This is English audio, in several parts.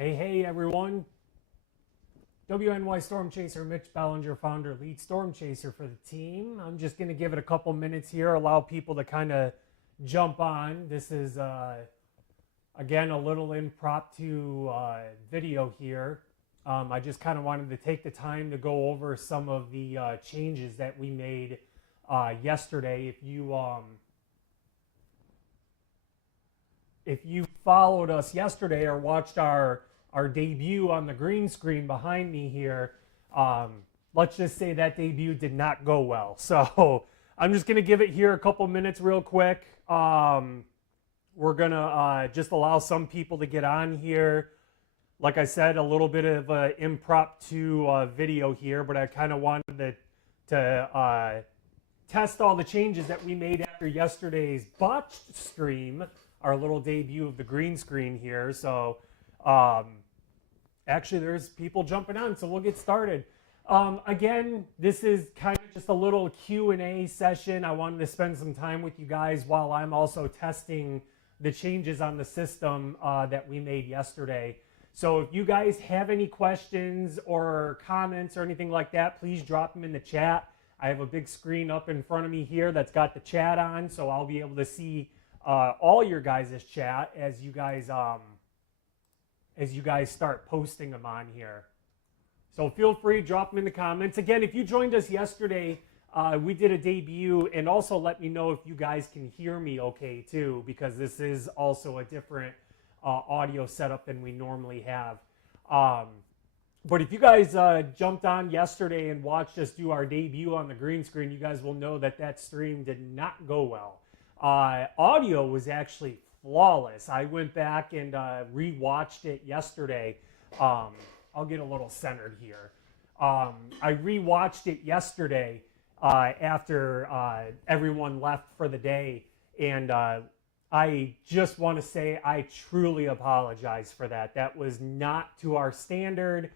Hey everyone. WNY Storm Chaser Mitch Bellinger, founder, lead storm chaser for the team. I'm just going to give it a couple minutes here, allow people to kind of jump on. This is, again, a little impromptu video here. I just kind of wanted to take the time to go over some of the changes that we made yesterday. If you followed us yesterday or watched our debut on the green screen behind me here, let's just say that debut did not go well. So I'm just going to give it here a couple minutes real quick. We're going to just allow some people to get on here. Like I said, a little bit of an impromptu video here, but I kind of wanted to test all the changes that we made after yesterday's botched stream, our little debut of the green screen here. So actually there's people jumping on, so we'll get started. Again, this is kind of just a little Q&A session. I wanted to spend some time with you guys while I'm also testing the changes on the system that we made yesterday. So if you guys have any questions or comments or anything like that, please drop them in the chat. I have a big screen up in front of me here that's got the chat on, so I'll be able to see all your guys' chat as you guys start posting them on here. So feel free, drop them in the comments. Again, if you joined us yesterday, we did a debut, and also let me know if you guys can hear me okay too, because this is also a different audio setup than we normally have. But if you guys jumped on yesterday and watched us do our debut on the green screen, you guys will know that that stream did not go well. Audio was actually flawless. I went back and re-watched it yesterday. I'll get a little centered here. I re-watched it yesterday after everyone left for the day, and I just want to say I truly apologize for that. That was not to our standard.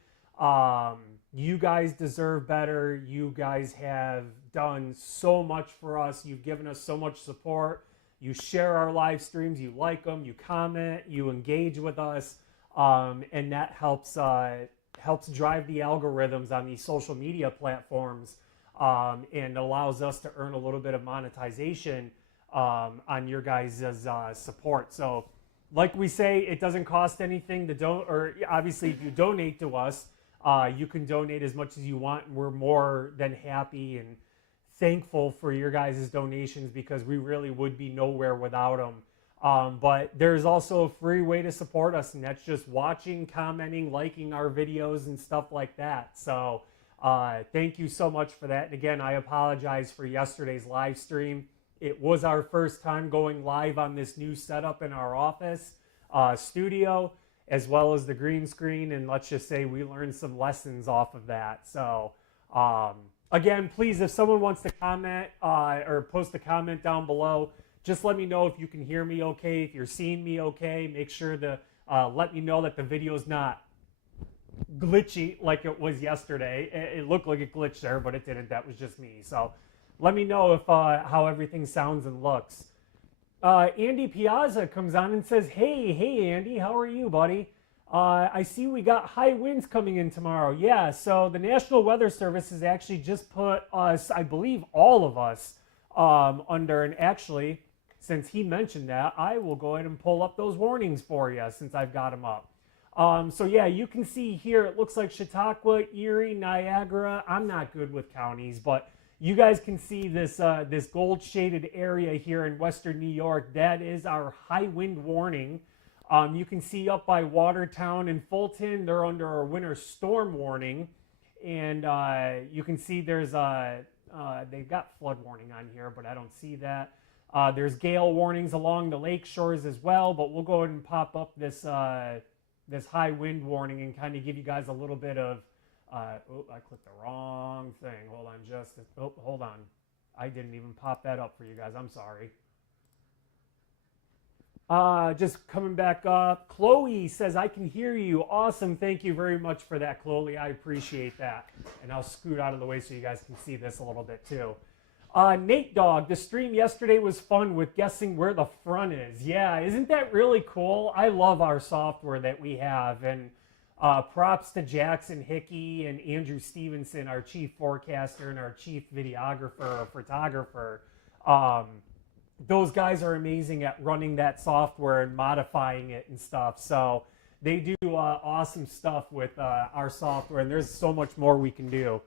You guys deserve better. You guys have done so much for us. You've given us so much support. You share our live streams, you like them, you comment, you engage with us, and that helps drive the algorithms on these social media platforms, and allows us to earn a little bit of monetization on your guys' support. So like we say, it doesn't cost anything to donate, or obviously if you donate to us, you can donate as much as you want, and we're more than happy and thankful for your guys' donations, because we really would be nowhere without them. But there's also a free way to support us, and that's just watching, commenting, liking our videos and stuff like that. So thank you so much for that. And again, I apologize for yesterday's live stream. It was our first time going live on this new setup in our office studio, as well as the green screen, and let's just say we learned some lessons off of that. So again, please, if someone wants to comment or post a comment down below, just let me know if you can hear me okay, if you're seeing me okay. Make sure to let me know that the video is not glitchy like it was yesterday. It looked like it glitched there, but it didn't. That was just me. So let me know if how everything sounds and looks. Andy Piazza comes on and says, hey Andy, how are you, buddy? I see we got high winds coming in tomorrow. Yeah, so the National Weather Service has actually just put us, I believe all of us, under, and actually, since he mentioned that, I will go ahead and pull up those warnings for you since I've got them up. So yeah, you can see here, it looks like Chautauqua, Erie, Niagara. I'm not good with counties, but you guys can see this this gold shaded area here in Western New York. That is our high wind warning. You can see up by Watertown and Fulton, they're under our winter storm warning. And you can see there's they've got flood warning on here, but I don't see that. There's gale warnings along the lake shores as well, but we'll go ahead and pop up this this high wind warning and kind of give you guys a little bit of, oh, I clicked the wrong thing. Hold on, hold on. I didn't even pop that up for you guys. I'm sorry. Just coming back up. Chloe says, I can hear you. Awesome. Thank you very much for that, Chloe. I appreciate that. And I'll scoot out of the way so you guys can see this a little bit too. Nate Dog, the stream yesterday was fun with guessing where the front is. Yeah, isn't that really cool? I love our software that we have. And props to Jackson Hickey and Andrew Stevenson, our chief forecaster and our chief videographer or photographer. Those guys are amazing at running that software and modifying it and stuff. So they do awesome stuff with our software, and there's so much more we can do.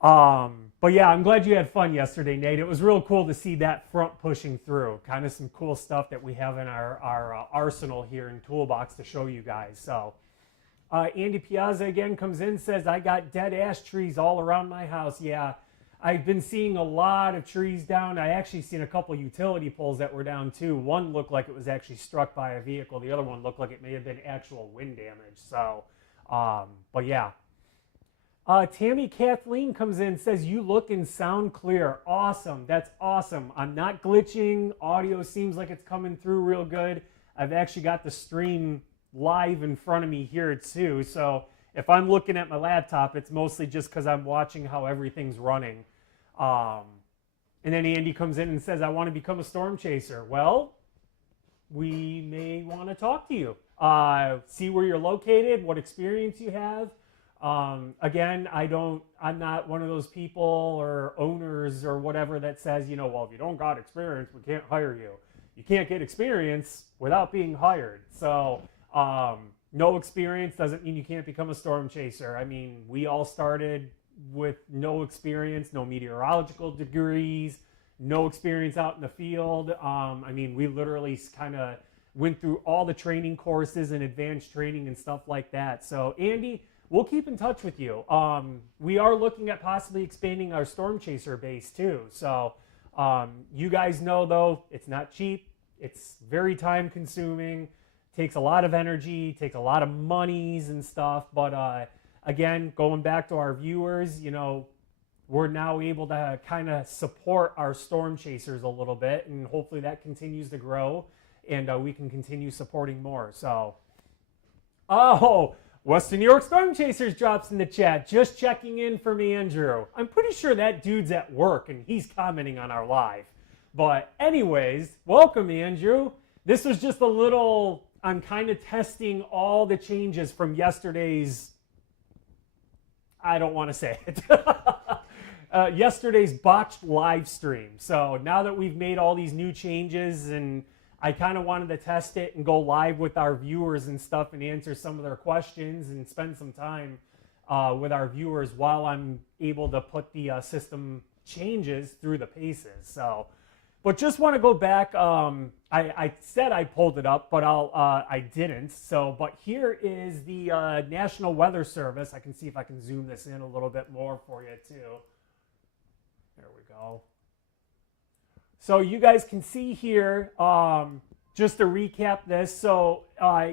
But yeah, I'm glad you had fun yesterday, Nate. It was real cool to see that front pushing through. Kind of some cool stuff that we have in our arsenal here in Toolbox to show you guys. So Andy Piazza again comes in, says, I got dead ash trees all around my house. Yeah, I've been seeing a lot of trees down. I actually seen a couple utility poles that were down too. One looked like it was actually struck by a vehicle. The other one looked like it may have been actual wind damage. So, but yeah. Tammy Kathleen comes in, says, you look and sound clear. Awesome. That's awesome. I'm not glitching. Audio seems like it's coming through real good. I've actually got the stream live in front of me here too. So if I'm looking at my laptop, it's mostly just because I'm watching how everything's running. And then Andy comes in and says, I want to become a storm chaser. Well, we may want to talk to you. See where you're located, what experience you have. Again, I'm not one of those people or owners or whatever that says, well, if you don't got experience, we can't hire you. You can't get experience without being hired. So, no experience doesn't mean you can't become a storm chaser. I mean, we all started with no experience, no meteorological degrees, no experience out in the field. I mean, we literally kind of went through all the training courses and advanced training and stuff like that. So, Andy, we'll keep in touch with you. We are looking at possibly expanding our storm chaser base too. So you guys know, though, it's not cheap. It's very time consuming, takes a lot of energy, takes a lot of monies and stuff. But again, going back to our viewers, we're now able to kind of support our storm chasers a little bit, and hopefully that continues to grow and we can continue supporting more. So, Western New York Storm Chasers drops in the chat. Just checking in from Andrew. I'm pretty sure that dude's at work and he's commenting on our live. But anyways, welcome, Andrew. This was just a little, I'm kind of testing all the changes from yesterday's, I don't want to say it, yesterday's botched live stream. So now that we've made all these new changes, and I kind of wanted to test it and go live with our viewers and stuff and answer some of their questions and spend some time with our viewers while I'm able to put the system changes through the paces. So, but just want to go back. I said I pulled it up, but I didn't. So, but here is the National Weather Service. I can see if I can zoom this in a little bit more for you too. There we go. So you guys can see here, just to recap this. So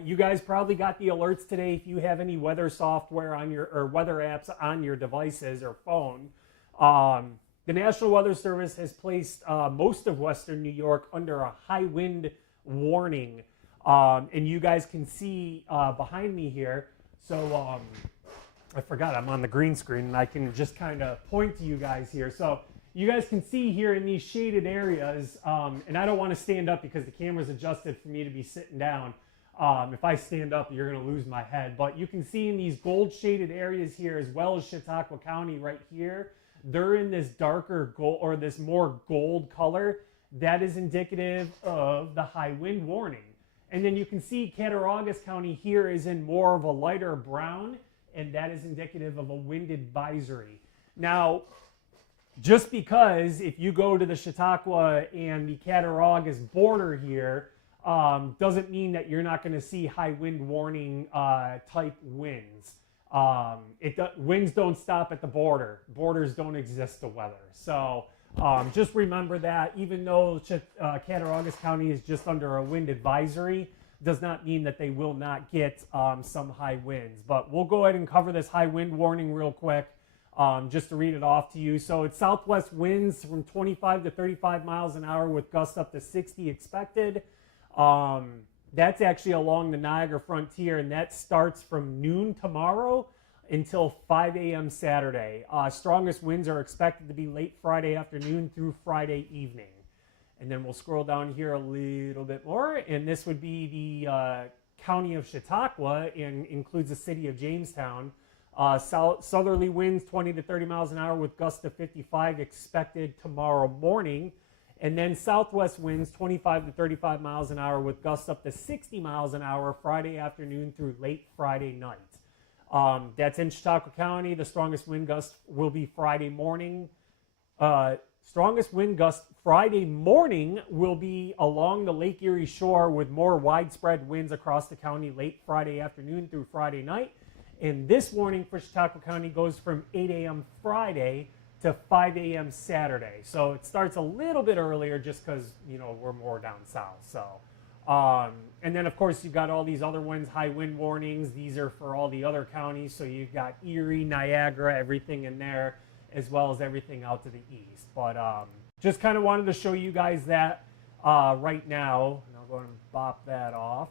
you guys probably got the alerts today if you have any weather software on your, or weather apps on your devices or phone. The National Weather Service has placed most of Western New York under a high wind warning. And you guys can see behind me here. So I forgot I'm on the green screen and I can just kind of point to you guys here. So you guys can see here in these shaded areas, and I don't want to stand up because the camera's adjusted for me to be sitting down. If I stand up, you're going to lose my head. But you can see in these gold shaded areas here, as well as Chautauqua County right here, they're in this darker gold, or this more gold color. That is indicative of the high wind warning. And then you can see Cattaraugus County here is in more of a lighter brown, and that is indicative of a wind advisory. Now, just because if you go to the Chautauqua and the Cattaraugus border here, doesn't mean that you're not going to see high wind warning type winds. Winds don't stop at the border. Borders don't exist to weather. So just remember that even though Cattaraugus County is just under a wind advisory, does not mean that they will not get some high winds. But we'll go ahead and cover this high wind warning real quick. Just to read it off to you. So it's southwest winds from 25 to 35 miles an hour with gusts up to 60 expected. That's actually along the Niagara frontier, and that starts from noon tomorrow until 5 a.m. Saturday. Strongest winds are expected to be late Friday afternoon through Friday evening. And then we'll scroll down here a little bit more, and this would be the county of Chautauqua and includes the city of Jamestown. Southerly winds 20 to 30 miles an hour with gusts to 55 expected tomorrow morning. And then southwest winds 25 to 35 miles an hour with gusts up to 60 miles an hour Friday afternoon through late Friday night. That's in Chautauqua County. The strongest wind gust will be Friday morning. Strongest wind gust Friday morning will be along the Lake Erie shore with more widespread winds across the county late Friday afternoon through Friday night. And this warning for Chautauqua County goes from 8 a.m. Friday to 5 a.m. Saturday. So it starts a little bit earlier just because, you know, we're more down south. So, and then of course you've got all these other ones, high wind warnings. These are for all the other counties. So you've got Erie, Niagara, everything in there, as well as everything out to the east. But just kind of wanted to show you guys that right now. And I'll go ahead and bop that off.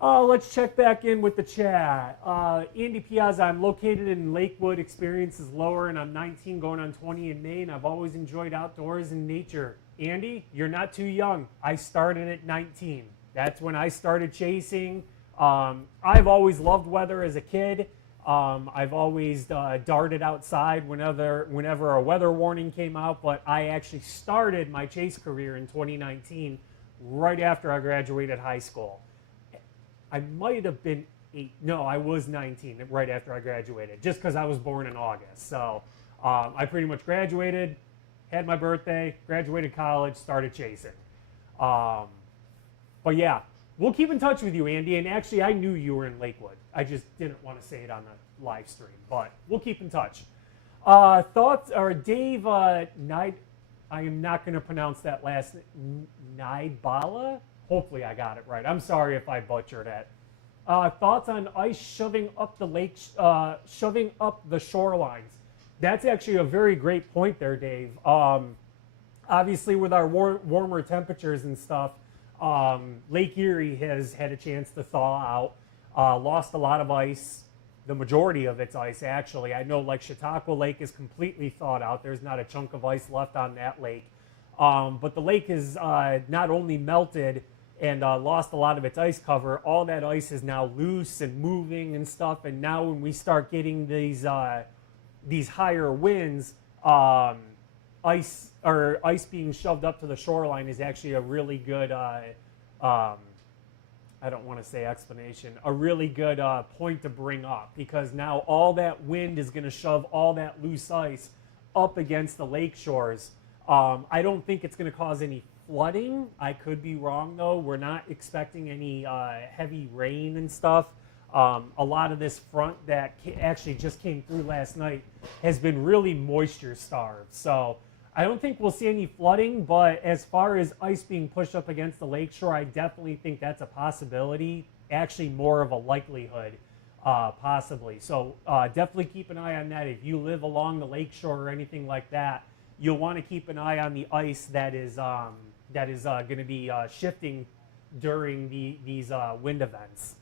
Let's check back in with the chat. Andy Piazza, I'm located in Lakewood. Experience is lower, and I'm 19 going on 20 in May, and I've always enjoyed outdoors and nature. Andy, you're not too young. I started at 19. That's when I started chasing. I've always loved weather as a kid. I've always darted outside whenever a weather warning came out, but I actually started my chase career in 2019 right after I graduated high school. I might have been 8. No, I was 19 right after I graduated, just because I was born in August. So I pretty much graduated, had my birthday, graduated college, started chasing. But yeah, we'll keep in touch with you, Andy. And actually, I knew you were in Lakewood. I just didn't want to say it on the live stream, but we'll keep in touch. Thoughts, or Dave Nide, I am not going to pronounce that last name, Nidebala? Hopefully I got it right. I'm sorry if I butchered it. Thoughts on ice shoving up the lake, shoving up the shorelines? That's actually a very great point there, Dave. Obviously, with our warmer temperatures and stuff, Lake Erie has had a chance to thaw out, lost a lot of ice, the majority of its ice, actually. I know like Chautauqua Lake is completely thawed out. There's not a chunk of ice left on that lake. But the lake is not only melted and lost a lot of its ice cover, all that ice is now loose and moving and stuff. And now when we start getting these higher winds, ice being shoved up to the shoreline is actually a really good, I don't want to say explanation, a really good point to bring up, because now all that wind is going to shove all that loose ice up against the lake shores. I don't think it's going to cause any flooding. I could be wrong, though. We're not expecting any heavy rain and stuff. A lot of this front that actually just came through last night has been really moisture starved. So I don't think we'll see any flooding, but as far as ice being pushed up against the lakeshore, I definitely think that's a possibility, actually more of a likelihood, possibly. So definitely keep an eye on that. If you live along the lakeshore or anything like that, you'll want to keep an eye on the ice that is going to be shifting during these wind events.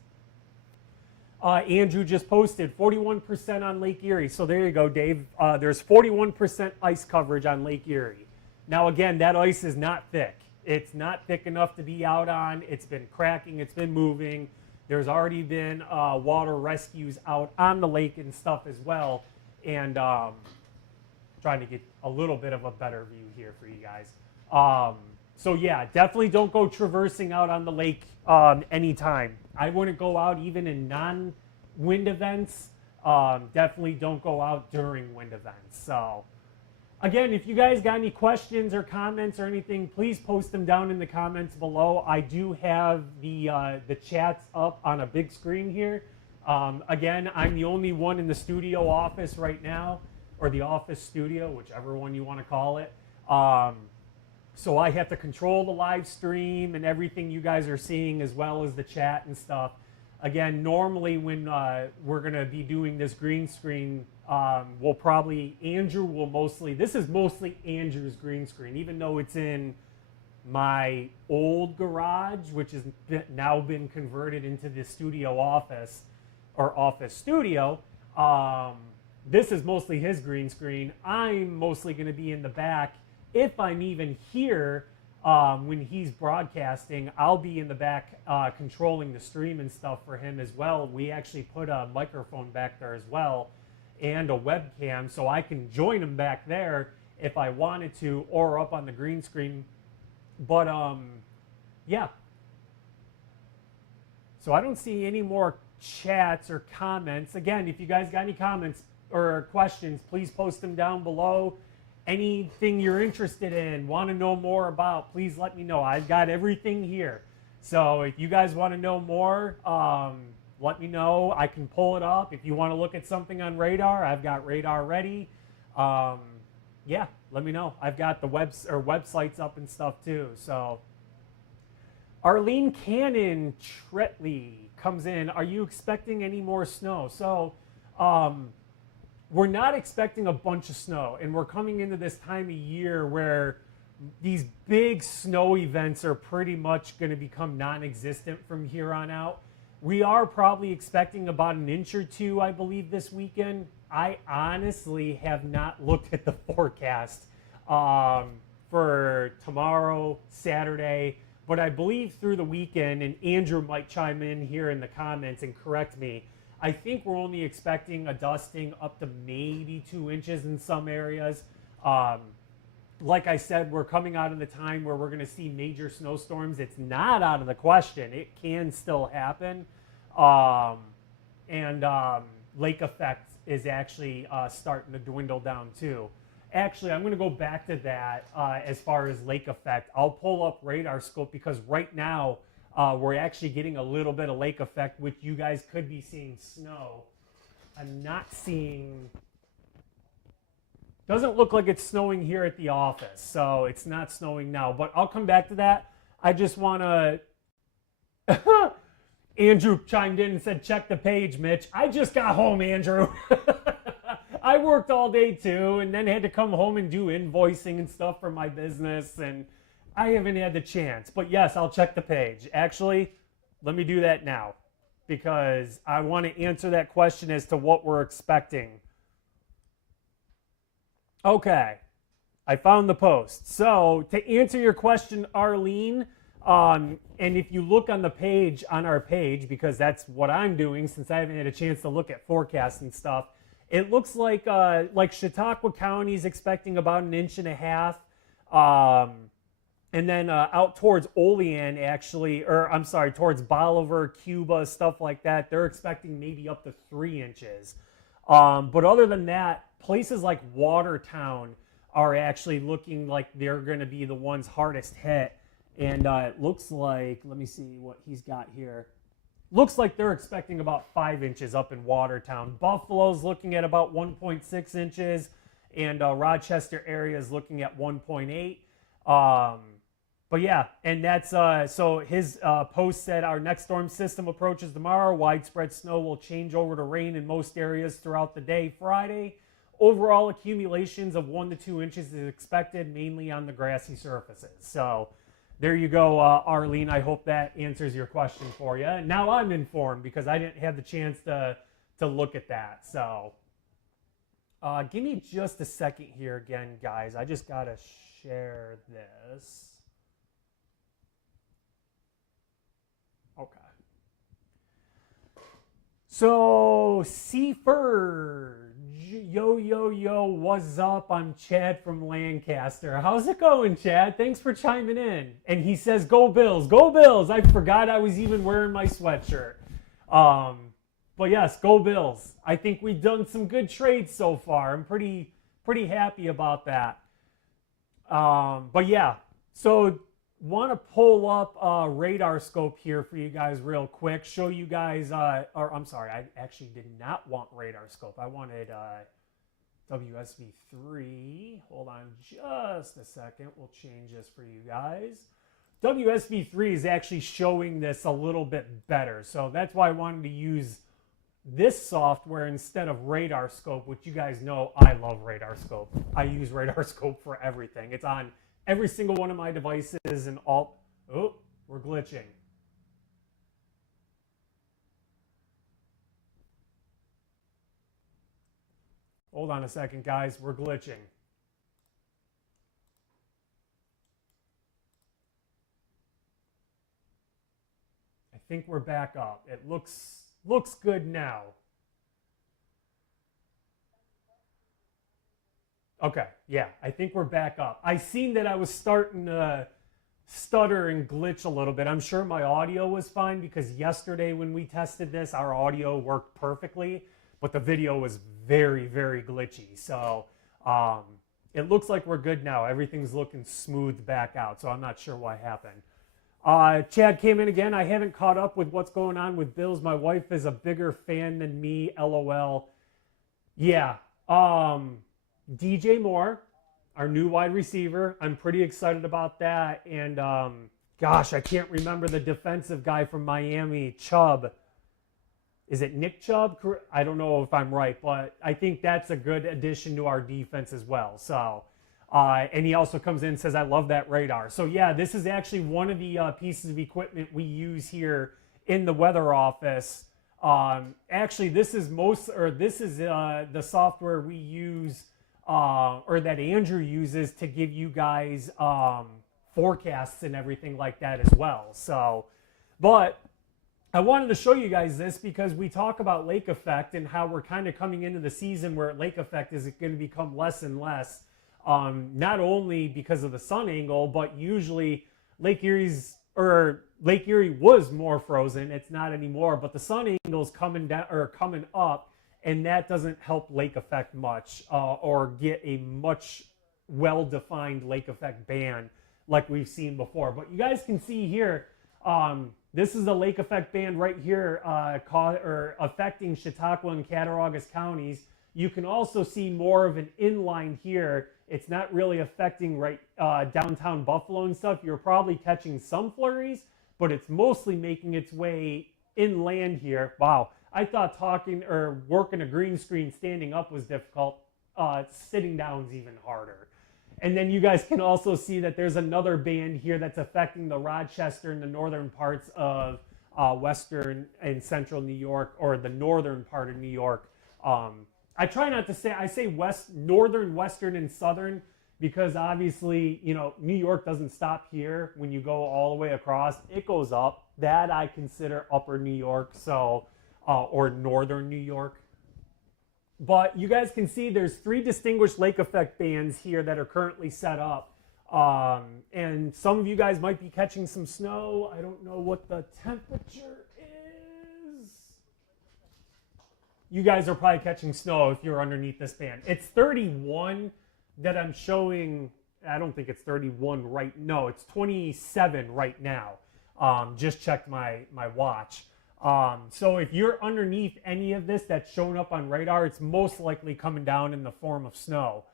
Andrew just posted 41% on Lake Erie. So there you go, Dave. There's 41% ice coverage on Lake Erie. Now, again, that ice is not thick. It's not thick enough to be out on. It's been cracking. It's been moving. There's already been water rescues out on the lake and stuff as well. And trying to get a little bit of a better view here for you guys. So yeah, definitely don't go traversing out on the lake anytime. I wouldn't go out even in non-wind events. Definitely don't go out during wind events. So again, if you guys got any questions or comments or anything, please post them down in the comments below. I do have the chats up on a big screen here. Again, I'm the only one in the studio office right now, or the office studio, whichever one you want to call it. So I have to control the live stream and everything you guys are seeing, as well as the chat and stuff. Again, normally when we're going to be doing this green screen, Andrew will mostly, this is mostly Andrew's green screen, even though it's in my old garage, which has now been converted into the studio office. or office studio. This is mostly his green screen. I'm mostly going to be in the back. If I'm even here when he's broadcasting, I'll be in the back controlling the stream and stuff for him as well. We actually put a microphone back there as well and a webcam, so I can join him back there if I wanted to, or up on the green screen. But yeah. So I don't see any more chats or comments. Again, if you guys got any comments or questions, please post them down below. Anything you're interested in, want to know more about, please let me know. I've got everything here. So if you guys want to know more, let me know. I can pull it up. If you want to look at something on Radar, I've got Radar ready. Yeah, let me know. I've got the websites up and stuff too. So Arlene Cannon Tretley comes in. Are you expecting any more snow? So we're not expecting a bunch of snow, and we're coming into this time of year where these big snow events are pretty much going to become non-existent from here on out. We are probably expecting about an inch or two, I believe, this weekend. I honestly have not looked at the forecast for tomorrow, Saturday, but I believe through the weekend, and Andrew might chime in here in the comments and correct me, I think we're only expecting a dusting up to maybe 2 inches in some areas. Like I said, we're coming out of the time where we're going to see major snowstorms. It's not out of the question. It can still happen. Lake effect is actually starting to dwindle down too. Actually, I'm going to go back to that as far as lake effect. I'll pull up Radar Scope because right now we're actually getting a little bit of lake effect, which you guys could be seeing snow. I'm not seeing... Doesn't look like it's snowing here at the office, so it's not snowing now. But I'll come back to that. I just want to... Andrew chimed in and said, check the page, Mitch. I just got home, Andrew. I worked all day too, and then had to come home and do invoicing and stuff for my business, and I haven't had the chance. But yes, I'll check the page. Actually, let me do that now because I want to answer that question as to what we're expecting. Okay, I found the post. So to answer your question, Arlene, and if you look on the page, on our page, because that's what I'm doing since I haven't had a chance to look at forecasts and stuff, it looks like Chautauqua County is expecting about 1.5 inches. And then out towards Olean, actually, or I'm sorry, towards Bolivar, Cuba, stuff like that, they're expecting maybe up to 3 inches. But other than that, places like Watertown are actually looking like they're going to be the ones hardest hit. And it looks like, let me see what he's got here. Looks like they're expecting about 5 inches up in Watertown. Buffalo's looking at about 1.6 inches, and Rochester area is looking at 1.8. But yeah, and that's, so his post said, our next storm system approaches tomorrow. Widespread snow will change over to rain in most areas throughout the day Friday. Overall accumulations of 1 to 2 inches is expected, mainly on the grassy surfaces. So there you go, Arlene. I hope that answers your question for you. Now I'm informed because I didn't have the chance to look at that. So give me just a second here again, guys. I just got to share this. Okay. So, Seaford, yo, what's up? I'm Chad from Lancaster. How's it going, Chad? Thanks for chiming in. And he says, go Bills, go Bills. I forgot I was even wearing my sweatshirt. But yes, go Bills. I think we've done some good trades so far. I'm pretty happy about that. But yeah, so want to pull up Radar Scope here for you guys real quick. Show you guys, or I'm sorry, I actually did not want Radar Scope. I wanted WSV3. Hold on just a second. We'll change this for you guys. WSV3 is actually showing this a little bit better. So that's why I wanted to use this software instead of Radar Scope, which you guys know I love Radar Scope. I use Radar Scope for everything. It's on every single one of my devices and all. Oh, we're glitching. Hold on a second, guys. We're glitching. I think we're back up. It looks good now. Okay, yeah, I think we're back up. I seen that I was starting to stutter and glitch a little bit. I'm sure my audio was fine because yesterday when we tested this, our audio worked perfectly, but the video was very, very glitchy. So um, it looks like we're good now. Everything's looking smooth back out, so I'm not sure what happened. Chad came in again. I haven't caught up with what's going on with Bills. My wife is a bigger fan than me, LOL. Yeah. DJ Moore, our new wide receiver. I'm pretty excited about that. And gosh, I can't remember the defensive guy from Miami, Chubb. Is it Nick Chubb? I don't know if I'm right, but I think that's a good addition to our defense as well. So, and he also comes in and says, I love that radar. So yeah, this is actually one of the pieces of equipment we use here in the weather office. Actually, this is the software we use or that Andrew uses to give you guys forecasts and everything like that as well. So, but I wanted to show you guys this because we talk about lake effect and how we're kind of coming into the season where lake effect is going to become less and less, not only because of the sun angle, but usually Lake Erie was more frozen. It's not anymore, but the sun angle is coming down or coming up. And that doesn't help lake effect much or get a much well-defined lake effect band like we've seen before. But you guys can see here, this is the lake effect band right here affecting Chautauqua and Cattaraugus counties. You can also see more of an inline here. It's not really affecting downtown Buffalo and stuff. You're probably catching some flurries, but it's mostly making its way inland here. Wow. I thought talking or working a green screen standing up was difficult. Sitting down is even harder. And then you guys can also see that there's another band here that's affecting the Rochester and the northern parts of western and central New York, or the northern part of New York. I try not to say, I say northern, western, and southern because obviously, New York doesn't stop here when you go all the way across. It goes up. That I consider upper New York. So. Or northern New York. But you guys can see there's 3 distinguished lake effect bands here that are currently set up. And some of you guys might be catching some snow. I don't know what the temperature is. You guys are probably catching snow if you're underneath this band. It's 31 that I'm showing. I don't think it's 31 right. No, it's 27 right now. Just checked my watch. So if you're underneath any of this that's showing up on radar, it's most likely coming down in the form of snow.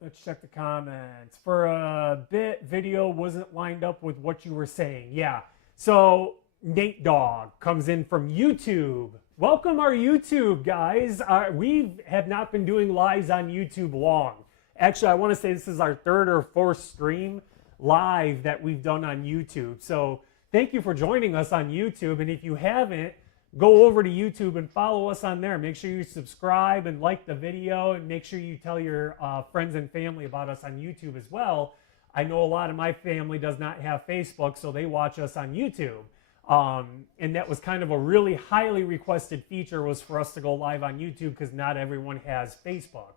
Let's check the comments. For a bit, video wasn't lined up with what you were saying. Yeah. So Nate Dogg comes in from YouTube. Welcome our YouTube guys. We have not been doing lives on YouTube long. Actually, I want to say this is our 3rd or 4th stream live that we've done on YouTube. So thank you for joining us on YouTube. And if you haven't, go over to YouTube and follow us on there. Make sure you subscribe and like the video, and make sure you tell your friends and family about us on YouTube as well. I know a lot of my family does not have Facebook, so they watch us on YouTube. And that was kind of a really highly requested feature, was for us to go live on YouTube because not everyone has Facebook.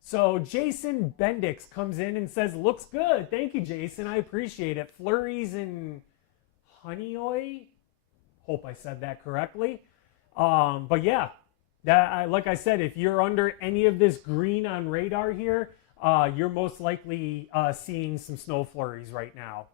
So Jason Bendix comes in and says, looks good. Thank you, Jason. I appreciate it. Flurries and Honeoye. Hope I said that correctly. But yeah, like I said, if you're under any of this green on radar here, you're most likely seeing some snow flurries right now.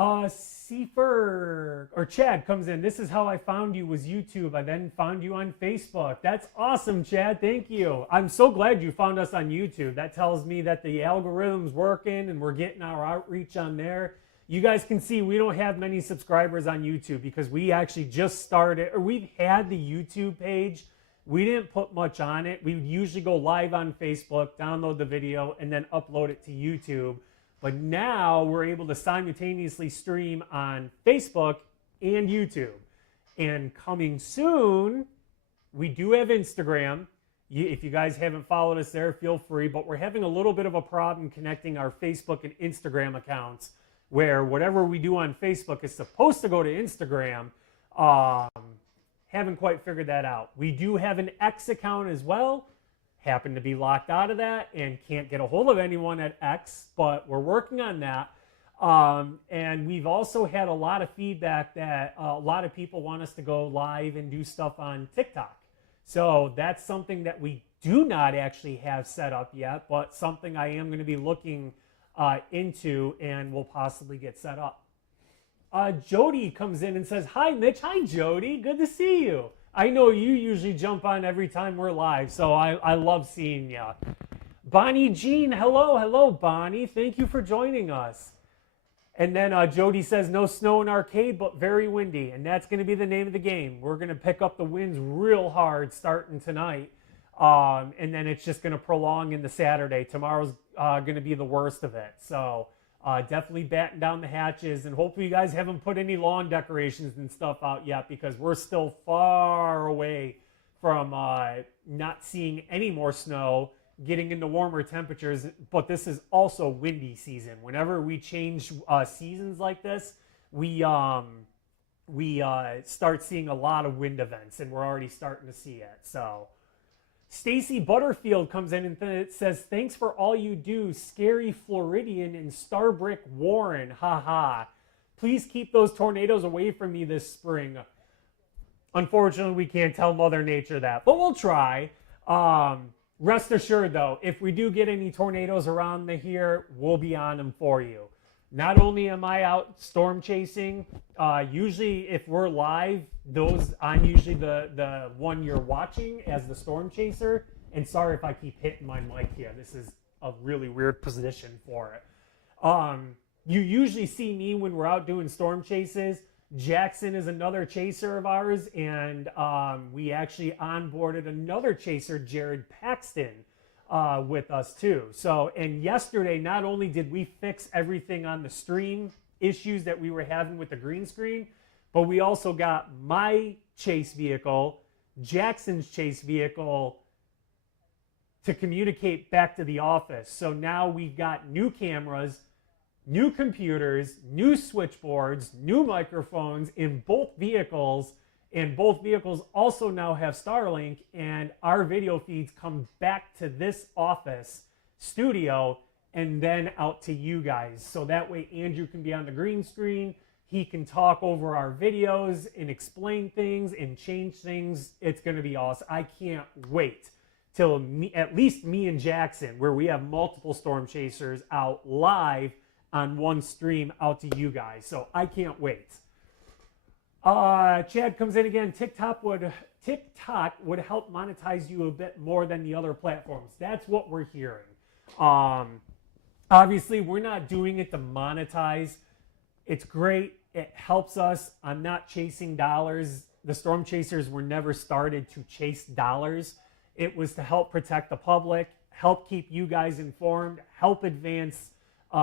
Seifer or Chad comes in. This is how I found you, was YouTube. I then found you on Facebook. That's awesome, Chad. Thank you. I'm so glad you found us on YouTube. That tells me that the algorithm's working and we're getting our outreach on there. You guys can see we don't have many subscribers on YouTube because we actually just started, or we've had the YouTube page. We didn't put much on it. We would usually go live on Facebook, download the video, and then upload it to YouTube. But now we're able to simultaneously stream on Facebook and YouTube. And coming soon, we do have Instagram. If you guys haven't followed us there, feel free. But we're having a little bit of a problem connecting our Facebook and Instagram accounts, where whatever we do on Facebook is supposed to go to Instagram. Haven't quite figured that out. We do have an X account as well. Happen to be locked out of that and can't get a hold of anyone at X, but we're working on that. And we've also had a lot of feedback that a lot of people want us to go live and do stuff on TikTok. So that's something that we do not actually have set up yet, but something I am going to be looking into and will possibly get set up. Jody comes in and says, hi, Mitch. Hi, Jody. Good to see you. I know you usually jump on every time we're live, so I love seeing you. Bonnie Jean, hello, Bonnie. Thank you for joining us. And then Jody says, no snow in arcade, but very windy. And that's going to be the name of the game. We're going to pick up the winds real hard starting tonight. And then it's just going to prolong into Saturday. Tomorrow's going to be the worst of it. So definitely batten down the hatches. And hopefully you guys haven't put any lawn decorations and stuff out yet, because we're still far away from not seeing any more snow, getting into warmer temperatures. But this is also windy season. Whenever we change seasons like this, we start seeing a lot of wind events, and we're already starting to see it. So Stacy Butterfield comes in and says, thanks for all you do, Scary Floridian and Starbrick Warren. Haha. Please keep those tornadoes away from me this spring. Unfortunately, we can't tell Mother Nature that, but we'll try. Rest assured, though, if we do get any tornadoes around here, we'll be on them for you. Not only am I out storm chasing, usually if we're live, I'm usually the one you're watching as the storm chaser. And sorry if I keep hitting my mic here. This is a really weird position for it. You usually see me when we're out doing storm chases. Jackson is another chaser of ours, and we actually onboarded another chaser, Jared Paxton, with us too. So, and yesterday, not only did we fix everything on the stream issues that we were having with the green screen, but we also got my chase vehicle, Jackson's chase vehicle, to communicate back to the office. So now we've got new cameras, new computers, new switchboards, new microphones in both vehicles, and both vehicles also now have Starlink, and our video feeds come back to this office studio and then out to you guys. So that way Andrew can be on the green screen, he can talk over our videos and explain things and change things. It's going to be awesome. I can't wait till at least me and Jackson, where we have multiple storm chasers out live on one stream out to you guys. So I can't wait. Chad comes in again. TikTok would help monetize you a bit more than the other platforms. That's what we're hearing. Obviously, we're not doing it to monetize. It's great. It helps us. I'm not chasing dollars. The storm chasers were never started to chase dollars. It was to help protect the public, help keep you guys informed, help advance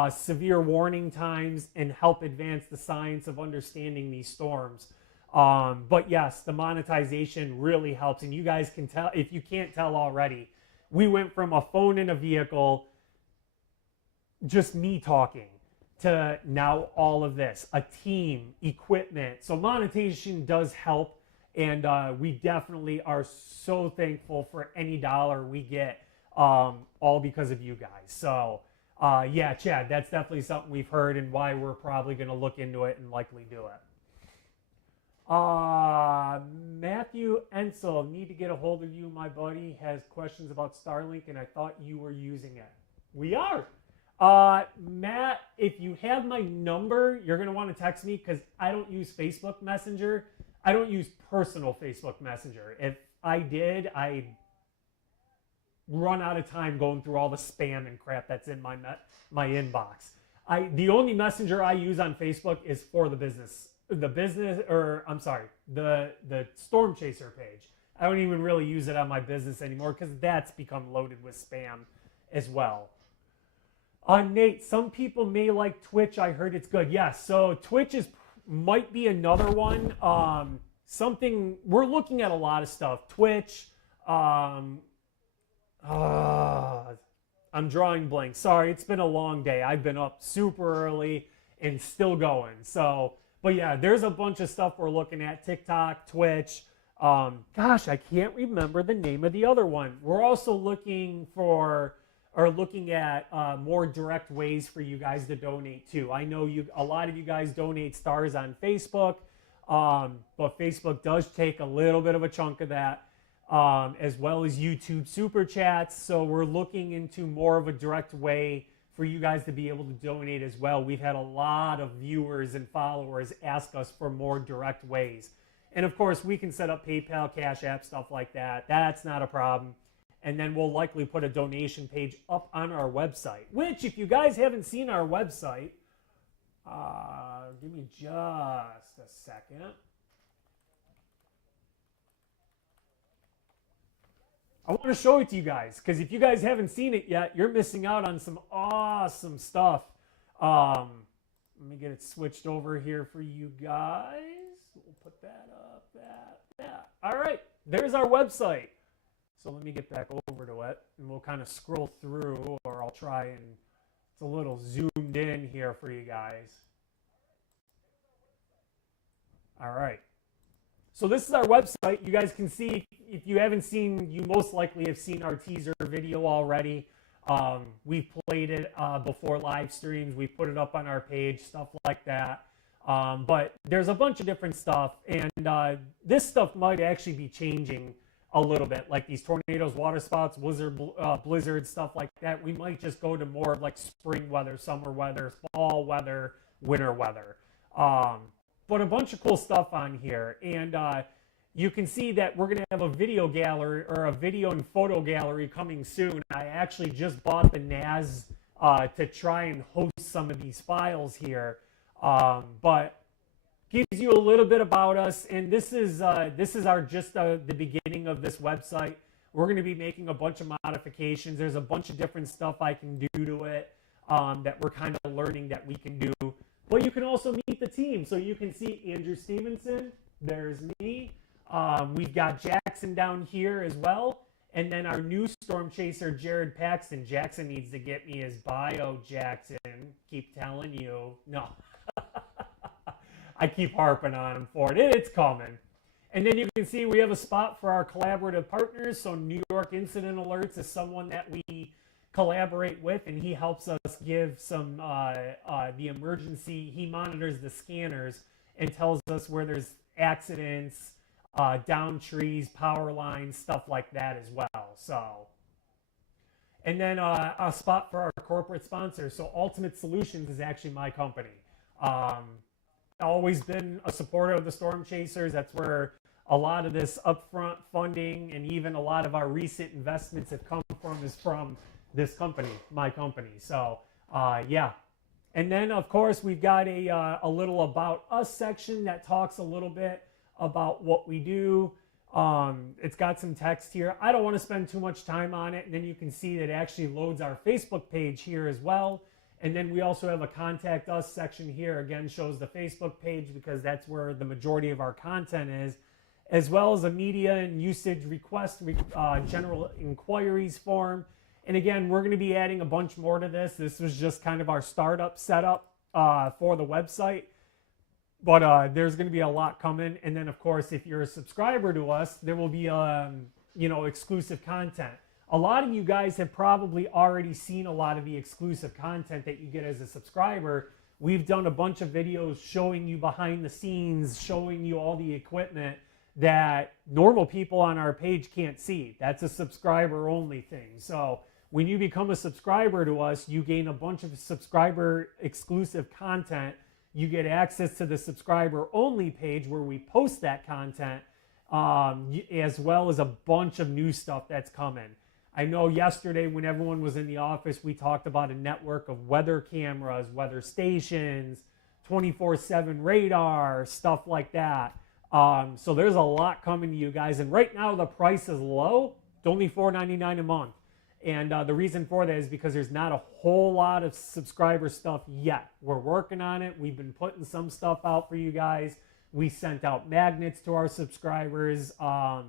severe warning times, and help advance the science of understanding these storms. But yes, the monetization really helps. And you guys can tell, if you can't tell already, we went from a phone in a vehicle, just me talking, to now all of this, a team, equipment. So monetization does help. And we definitely are so thankful for any dollar we get, all because of you guys. So yeah, Chad, that's definitely something we've heard, and why we're probably going to look into it and likely do it. Matthew Ensel, need to get a hold of you. My buddy has questions about Starlink, and I thought you were using it. We are. Matt, if you have my number, you're going to want to text me, because I don't use Facebook Messenger. I don't use personal Facebook Messenger. If I did, I'd run out of time going through all the spam and crap that's in my inbox. The only messenger I use on Facebook is for the storm chaser page. I don't even really use it on my business anymore, because that's become loaded with spam as well. Nate, some people may like Twitch. I heard it's good. Yes, so Twitch is might be another one. Something we're looking at a lot of stuff. Twitch. I'm drawing blank. Sorry, it's been a long day. I've been up super early and still going. So, but yeah, there's a bunch of stuff we're looking at. TikTok, Twitch. Gosh, I can't remember the name of the other one. We're also looking at more direct ways for you guys to donate too. I know a lot of you guys donate stars on Facebook, but Facebook does take a little bit of a chunk of that, as well as YouTube super chats. So we're looking into more of a direct way for you guys to be able to donate as well. We've had a lot of viewers and followers ask us for more direct ways. And of course, we can set up PayPal, Cash App, stuff like that. That's not a problem. And then we'll likely put a donation page up on our website, which if you guys haven't seen our website, give me just a second. I want to show it to you guys, because if you guys haven't seen it yet, you're missing out on some awesome stuff. Let me get it switched over here for you guys. We'll put that up, that. All right, there's our website. So let me get back over to it, and we'll kind of scroll through, or I'll try and, it's a little zoomed in here for you guys. All right. So this is our website. You guys can see, if you haven't seen, you most likely have seen our teaser video already. We've played it before live streams. We put it up on our page, stuff like that. But there's a bunch of different stuff, and this stuff might actually be changing a little bit, like these tornadoes, water spouts, blizzards, stuff like that. We might just go to more of like spring weather, summer weather, fall weather, winter weather. But a bunch of cool stuff on here. And you can see that we're going to have a video gallery, or a video and photo gallery, coming soon. I actually just bought the NAS to try and host some of these files here. But gives you a little bit about us, and this is our just the beginning of this website. We're going to be making a bunch of modifications. There's a bunch of different stuff I can do to it that we're kind of learning that we can do. But you can also meet the team, so you can see Andrew Stevenson. There's me. We've got Jackson down here as well, and then our new storm chaser, Jared Paxton. Jackson needs to get me his bio. Jackson, keep telling you no. I keep harping on him for it. It's coming. And then you can see we have a spot for our collaborative partners. So New York Incident Alerts is someone that we collaborate with, and he helps us give some the emergency. He monitors the scanners and tells us where there's accidents, down trees, power lines, stuff like that as well. So, and then a spot for our corporate sponsors. So Ultimate Solutions is actually my company. Always been a supporter of the Storm Chasers. That's where a lot of this upfront funding and even a lot of our recent investments have come from, is from this company, my company. So yeah. And then of course we've got a little about us section that talks a little bit about what we do. It's got some text here. I don't want to spend too much time on it. And then you can see that it actually loads our Facebook page here as well. And then we also have a contact us section here. Again, shows the Facebook page because that's where the majority of our content is, as well as a media and usage request, general inquiries form. And again, we're going to be adding a bunch more to this. This was just kind of our startup setup for the website. But there's going to be a lot coming. And then, of course, if you're a subscriber to us, there will be exclusive content. A lot of you guys have probably already seen a lot of the exclusive content that you get as a subscriber. We've done a bunch of videos showing you behind the scenes, showing you all the equipment that normal people on our page can't see. That's a subscriber only thing. So when you become a subscriber to us, you gain a bunch of subscriber exclusive content. You get access to the subscriber only page where we post that content, as well as a bunch of new stuff that's coming. I know yesterday when everyone was in the office, we talked about a network of weather cameras, weather stations, 24/7 radar, stuff like that. So there's a lot coming to you guys. And right now the price is low. It's only $4.99 a month. And the reason for that is because there's not a whole lot of subscriber stuff yet. We're working on it. We've been putting some stuff out for you guys. We sent out magnets to our subscribers.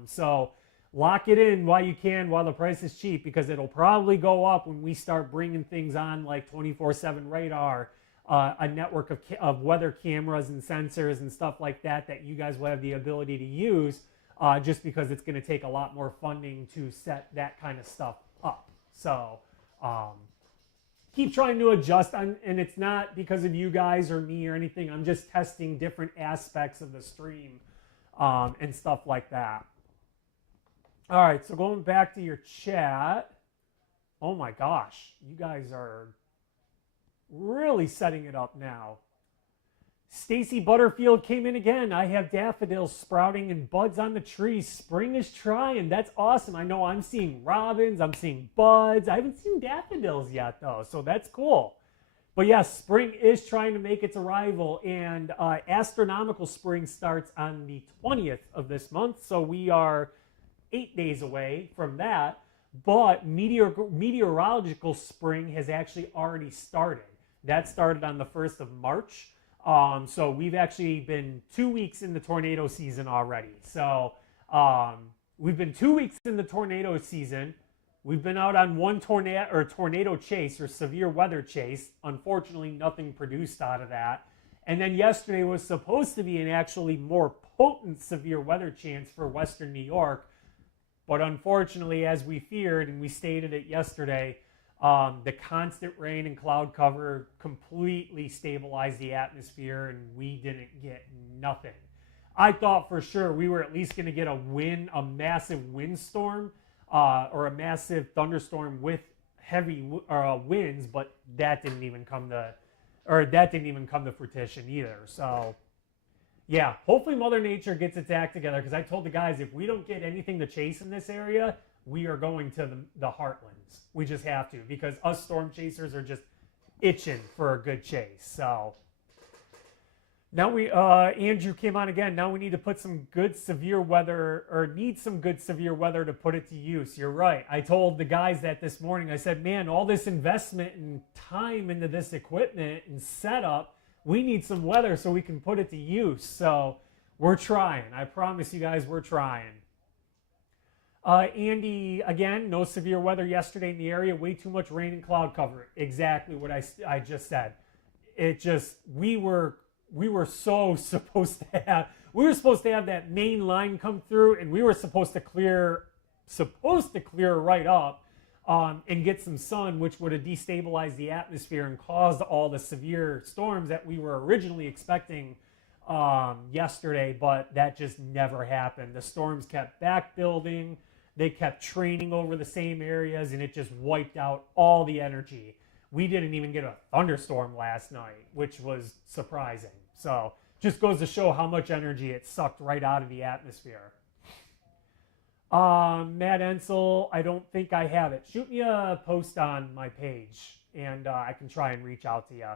So lock it in while you can, while the price is cheap, because it'll probably go up when we start bringing things on like 24/7 radar, a network of weather cameras and sensors and stuff like that that you guys will have the ability to use, just because it's going to take a lot more funding to set that kind of stuff up. So keep trying to adjust, and it's not because of you guys or me or anything. I'm just testing different aspects of the stream and stuff like that. All right, so going back to your chat. Oh my gosh, you guys are really setting it up now. Stacy Butterfield came in again. I have daffodils sprouting and buds on the tree. Spring is trying. That's awesome. I know I'm seeing robins. I'm seeing buds. I haven't seen daffodils yet, though, so that's cool. But yes, spring is trying to make its arrival, and astronomical spring starts on the 20th of this month, so we are 8 days away from that. But meteorological spring has actually already started. That started on the 1st of March. So we've actually been 2 weeks in the tornado season already. So we've been 2 weeks in the tornado season. We've been out on one tornado chase or severe weather chase. Unfortunately, nothing produced out of that. And then yesterday was supposed to be an actually more potent severe weather chance for Western New York. But unfortunately, as we feared, and we stated it yesterday, the constant rain and cloud cover completely stabilized the atmosphere, and we didn't get nothing. I thought for sure we were at least going to get a massive windstorm or a massive thunderstorm with heavy winds, but that didn't even come to fruition either. So yeah, hopefully Mother Nature gets its act together, because I told the guys, if we don't get anything to chase in this area, we are going to the heartlands. We just have to, because us storm chasers are just itching for a good chase. So now Andrew came on again. Now we need to put some good severe weather, or need some good severe weather to put it to use. You're right. I told the guys that this morning. I said, man, all this investment and time into this equipment and setup, we need some weather so we can put it to use. So we're trying. I promise you guys, we're trying. Andy, again, no severe weather yesterday in the area. Way too much rain and cloud cover. Exactly what I just said. It just, we were supposed to have that main line come through, and we were supposed to clear right up and get some sun, which would have destabilized the atmosphere and caused all the severe storms that we were originally expecting yesterday, but that just never happened. The storms kept back building. They kept training over the same areas, and it just wiped out all the energy. We didn't even get a thunderstorm last night, which was surprising. So just goes to show how much energy it sucked right out of the atmosphere. Matt Ensel, I don't think I have it. Shoot me a post on my page, and I can try and reach out to you.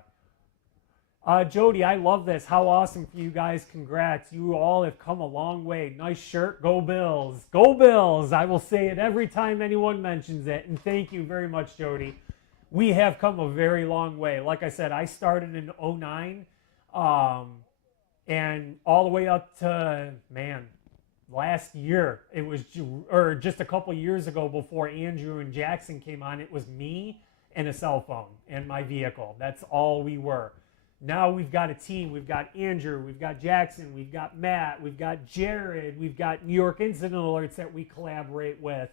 Jody, I love this. How awesome for you guys. Congrats. You all have come a long way. Nice shirt. Go Bills. Go Bills. I will say it every time anyone mentions it. And thank you very much, Jody. We have come a very long way. Like I said, I started in 2009, and all the way up to, man, last year. It was, or just a couple years ago before Andrew and Jackson came on, it was me and a cell phone and my vehicle. That's all we were. Now we've got a team. We've got Andrew, we've got Jackson, we've got Matt, we've got Jared, we've got New York Incident Alerts that we collaborate with,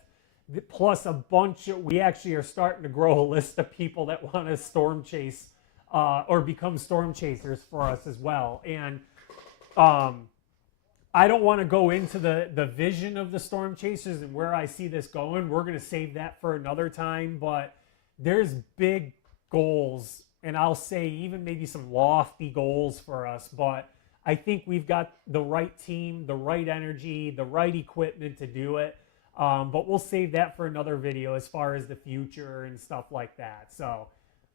plus a bunch of, we actually are starting to grow a list of people that want to storm chase or become storm chasers for us as well. And I don't want to go into the vision of the storm chasers and where I see this going. We're going to save that for another time, but there's big goals, and I'll say even maybe some lofty goals for us, but I think we've got the right team, the right energy, the right equipment to do it. But we'll save that for another video as far as the future and stuff like that. So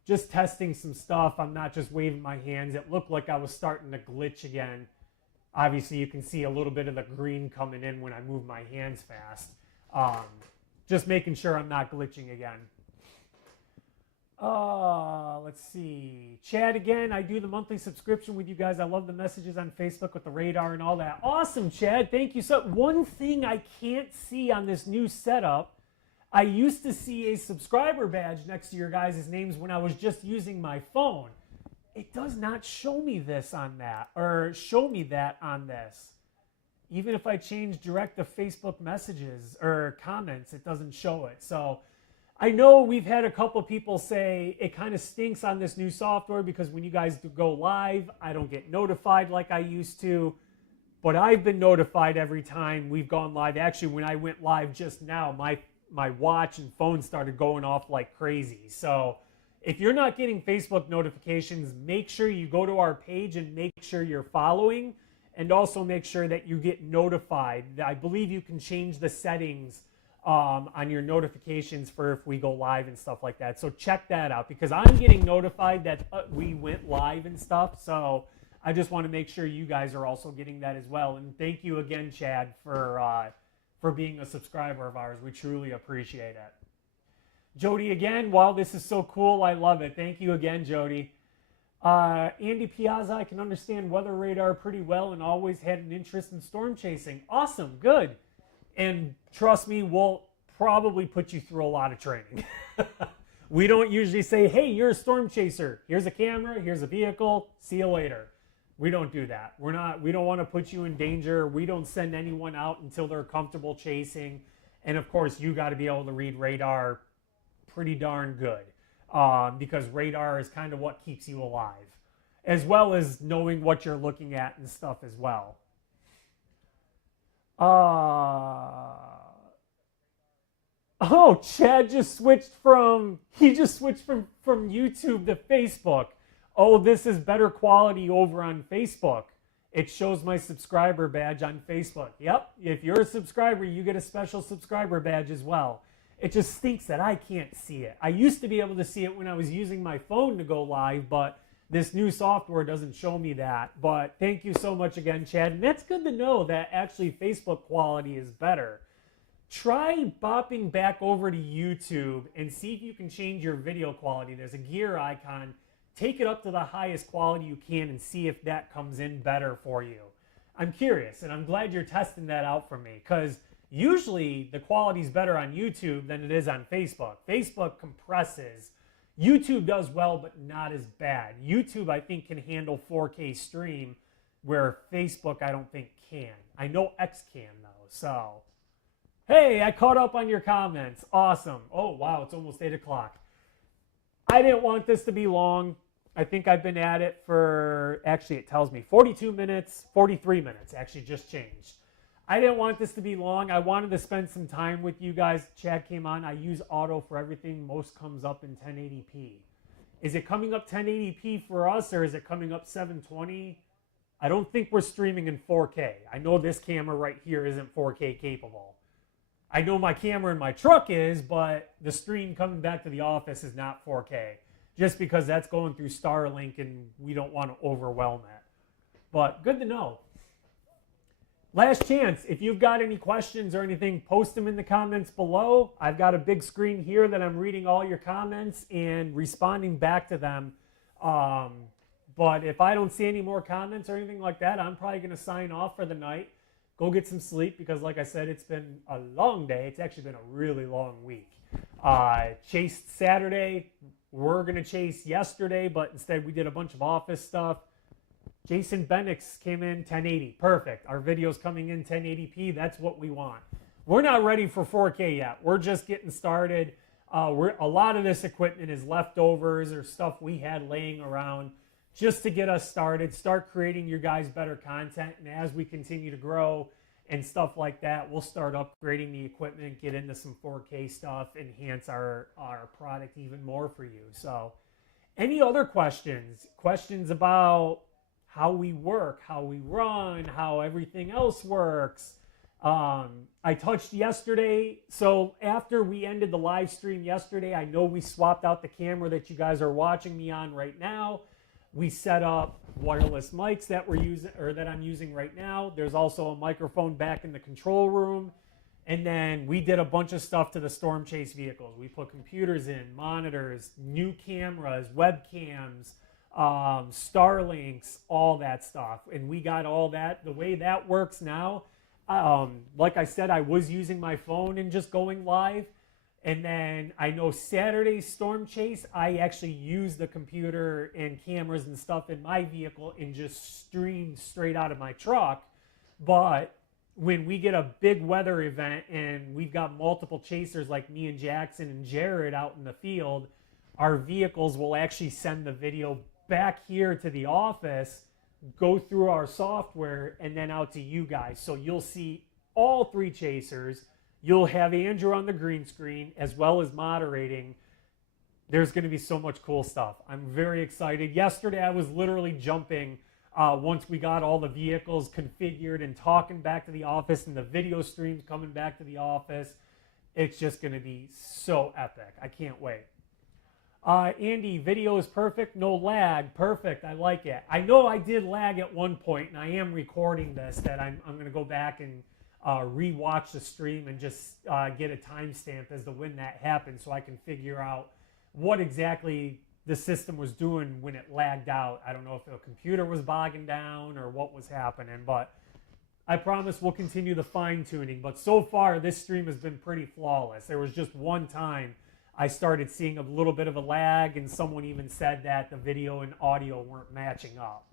just testing some stuff. I'm not just waving my hands. It looked like I was starting to glitch again. Obviously, you can see a little bit of the green coming in when I move my hands fast. Just making sure I'm not glitching again. Let's see. Chad again. I do the monthly subscription with you guys. I love the messages on Facebook with the radar and all that. Awesome, Chad. Thank you. So one thing I can't see on this new setup, I used to see a subscriber badge next to your guys' names when I was just using my phone. It does not show me this on that, or show me that on this. Even if I change direct to Facebook messages or comments, it doesn't show it. So I know we've had a couple people say it kind of stinks on this new software because when you guys go live, I don't get notified like I used to. But I've been notified every time we've gone live. Actually, when I went live just now, my watch and phone started going off like crazy. So if you're not getting Facebook notifications, make sure you go to our page and make sure you're following, and also make sure that you get notified. I believe you can change the settings on your notifications for if we go live and stuff like that. So check that out, because I'm getting notified that we went live and stuff. So I just want to make sure you guys are also getting that as well. And thank you again, Chad, for being a subscriber of ours. We truly appreciate it. Jody again, wow, this is so cool. I love it. Thank you again, Jody. Andy Piazza, I can understand weather radar pretty well and always had an interest in storm chasing. Awesome, good. And trust me, we'll probably put you through a lot of training. We don't usually say, hey, you're a storm chaser. Here's a camera, here's a vehicle, see you later. We don't do that. We don't want to put you in danger. We don't send anyone out until they're comfortable chasing. And of course, you got to be able to read radar pretty darn good, because radar is kind of what keeps you alive, as well as knowing what you're looking at and stuff as well. Oh, Chad just switched from YouTube to Facebook. Oh, this is better quality over on Facebook. It shows my subscriber badge on Facebook. Yep, if you're a subscriber, you get a special subscriber badge as well. It just stinks that I can't see it. I used to be able to see it when I was using my phone to go live, but this new software doesn't show me that. But thank you so much again, Chad. And that's good to know that actually Facebook quality is better. Try bopping back over to YouTube and see if you can change your video quality. There's a gear icon. Take it up to the highest quality you can and see if that comes in better for you. I'm curious, and I'm glad you're testing that out for me, because usually the quality's better on YouTube than it is on Facebook. Facebook compresses. YouTube does well, but not as bad. YouTube, I think, can handle 4K stream, where Facebook, I don't think, can. I know X can, though, so. Hey, I caught up on your comments. Awesome. Oh, wow, it's almost 8 o'clock. I didn't want this to be long. I think I've been at it for, actually it tells me 42 minutes, 43 minutes, actually just changed. I didn't want this to be long. I wanted to spend some time with you guys. Chad came on. I use auto for everything. Most comes up in 1080p. Is it coming up 1080p for us, or is it coming up 720? I don't think we're streaming in 4K. I know this camera right here isn't 4K capable. I know my camera in my truck is, but the stream coming back to the office is not 4K, just because that's going through Starlink and we don't want to overwhelm it. But good to know. Last chance, if you've got any questions or anything, post them in the comments below. I've got a big screen here that I'm reading all your comments and responding back to them. But if I don't see any more comments or anything like that, I'm probably going to sign off for the night. Go get some sleep, because like I said, it's been a long day. It's actually been a really long week. Chased Saturday. We're going to chase yesterday, but instead we did a bunch of office stuff. Jason Bennix came in 1080. Perfect. Our video's coming in 1080p. That's what we want. We're not ready for 4K yet. We're just getting started. A lot of this equipment is leftovers or stuff we had laying around just to get us started, start creating your guys better content. And as we continue to grow and stuff like that, we'll start upgrading the equipment, get into some 4K stuff, enhance our product even more for you. So any other questions? Questions about how we work, how we run, how everything else works? I touched yesterday. So after we ended the live stream yesterday, I know we swapped out the camera that you guys are watching me on right now. We set up wireless mics that we're using, or that I'm using right now. There's also a microphone back in the control room. And then we did a bunch of stuff to the Storm Chase vehicles. We put computers in, monitors, new cameras, webcams, Starlinks, all that stuff. And we got all that. The way that works now, like I said, I was using my phone and just going live. And then I know Saturday's Storm Chase, I actually used the computer and cameras and stuff in my vehicle and just streamed straight out of my truck. But when we get a big weather event and we've got multiple chasers like me and Jackson and Jared out in the field, our vehicles will actually send the video back here to the office, go through our software, and then out to you guys. So you'll see all three chasers. You'll have Andrew on the green screen as well as moderating. There's going to be so much cool stuff. I'm very excited. Yesterday, I was literally jumping once we got all the vehicles configured and talking back to the office and the video streams coming back to the office. It's just going to be so epic. I can't wait. Andy, video is perfect. No lag. Perfect. I like it. I know I did lag at one point, and I am recording this, that I'm going to go back and re-watch the stream and just get a timestamp as to when that happened so I can figure out what exactly the system was doing when it lagged out. I don't know if the computer was bogging down or what was happening, but I promise we'll continue the fine-tuning. But so far, this stream has been pretty flawless. There was just one time I started seeing a little bit of a lag, and someone even said that the video and audio weren't matching up.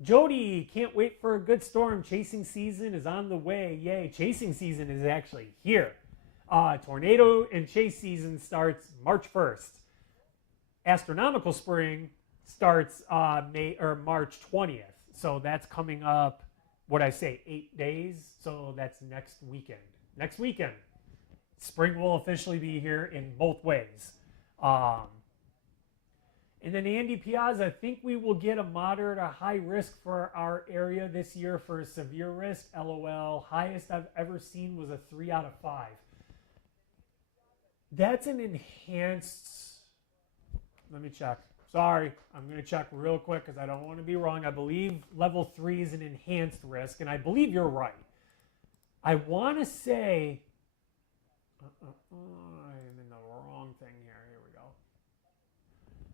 Jody, can't wait for a good storm. Chasing season is on the way. Yay, chasing season is actually here. Tornado and chase season starts March 1st. Astronomical spring starts March 20th. So that's coming up, 8 days? So that's next weekend. Next weekend. Spring will officially be here in both ways. And then Andy Piazza, I think we will get a moderate or high risk for our area this year for a severe risk. LOL. Highest I've ever seen was a 3 out of 5. That's an enhanced. Let me check. Sorry, I'm going to check real quick because I don't want to be wrong. I believe level 3 is an enhanced risk, and I believe you're right. I want to say. I'm in the wrong thing here. Here we go.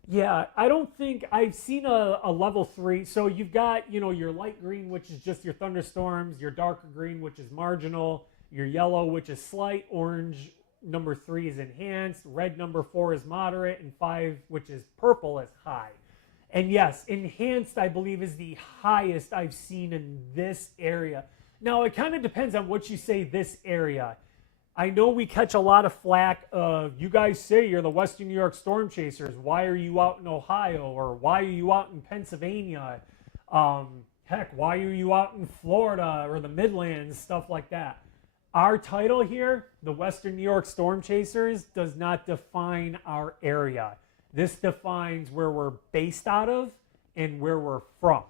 Yeah, I don't think I've seen a level 3. So you've got, your light green, which is just your thunderstorms, your darker green, which is marginal, your yellow, which is slight, orange number 3 is enhanced, red number 4 is moderate, and 5, which is purple, is high. And yes, enhanced, I believe, is the highest I've seen in this area. Now, it kind of depends on what you say this area. I know we catch a lot of flack of, you guys say you're the Western New York Storm Chasers. Why are you out in Ohio? Or why are you out in Pennsylvania? Heck, why are you out in Florida or the Midlands? Stuff like that. Our title here, the Western New York Storm Chasers, does not define our area. This defines where we're based out of and where we're from.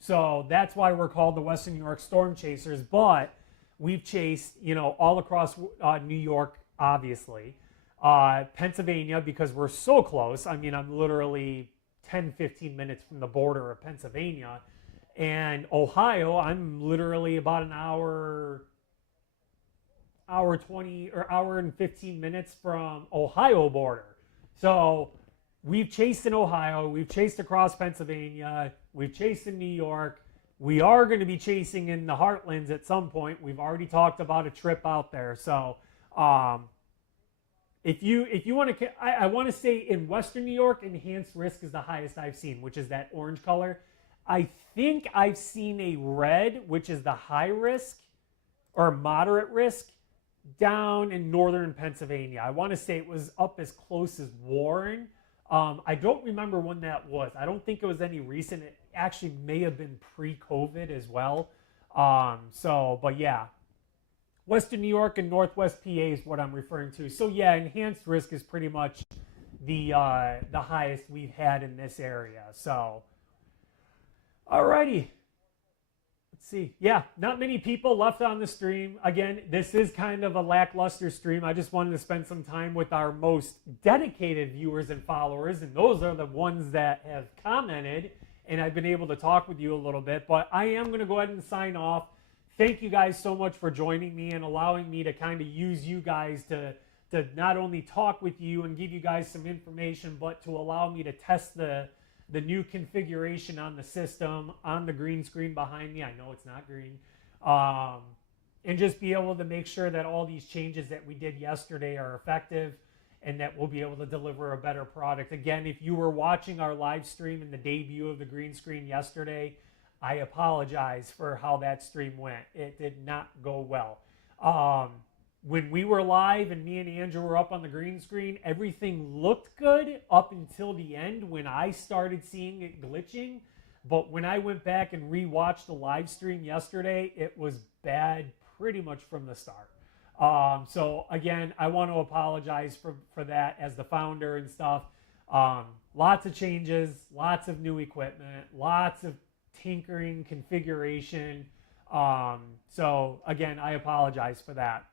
So that's why we're called the Western New York Storm Chasers. But we've chased, all across New York, obviously. Pennsylvania, because we're so close. I mean, I'm literally 10, 15 minutes from the border of Pennsylvania. And Ohio, I'm literally about an hour 20 or hour and 15 minutes from Ohio border. So we've chased in Ohio, we've chased across Pennsylvania, we've chased in New York. We are going to be chasing in the Heartlands at some point. We've already talked about a trip out there. So if you want to, I want to say in Western New York, enhanced risk is the highest I've seen, which is that orange color. I think I've seen a red, which is the high risk or moderate risk, down in northern Pennsylvania. I want to say it was up as close as Warren. I don't remember when that was. I don't think it was any recent. It actually may have been pre-COVID as well. But yeah, Western New York and Northwest PA is what I'm referring to. So yeah, enhanced risk is pretty much the highest we've had in this area. So, alrighty. Let's see. Yeah, not many people left on the stream. Again, this is kind of a lackluster stream. I just wanted to spend some time with our most dedicated viewers and followers, and those are the ones that have commented, and I've been able to talk with you a little bit. But I am going to go ahead and sign off. thank you guys so much for joining me and allowing me to kind of use you guys to not only talk with you and give you guys some information, but to allow me to test the new configuration on the system, on the green screen behind me. I know it's not green. And just be able to make sure that all these changes that we did yesterday are effective and that we'll be able to deliver a better product. Again, if you were watching our live stream and the debut of the green screen yesterday, I apologize for how that stream went. It did not go well. When we were live and me and Andrew were up on the green screen, everything looked good up until the end when I started seeing it glitching. But when I went back and rewatched the live stream yesterday, it was bad pretty much from the start. So again, I want to apologize for that as the founder and stuff. Lots of changes, lots of new equipment, lots of tinkering, configuration. So again, I apologize for that.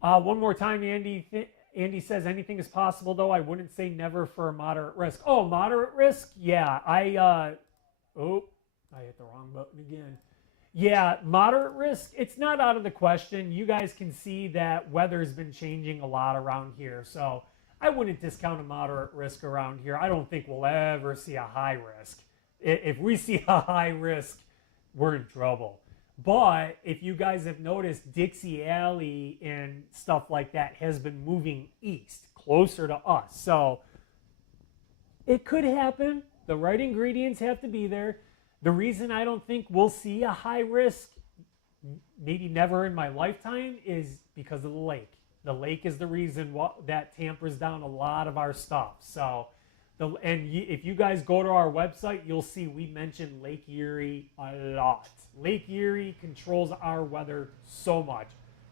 One more time, Andy. Andy says anything is possible, though. I wouldn't say never for a moderate risk. Oh, moderate risk? Yeah, I hit the wrong button again. Yeah, moderate risk, it's not out of the question. You guys can see that weather's been changing a lot around here. So I wouldn't discount a moderate risk around here. I don't think we'll ever see a high risk. If we see a high risk, we're in trouble. But if you guys have noticed, Dixie Alley and stuff like that has been moving east, closer to us. So it could happen. The right ingredients have to be there. The reason I don't think we'll see a high risk, maybe never in my lifetime, is because of the lake. The lake is the reason that tampers down a lot of our stuff. So, if you guys go to our website, you'll see we mention Lake Erie a lot. Lake Erie controls our weather so much,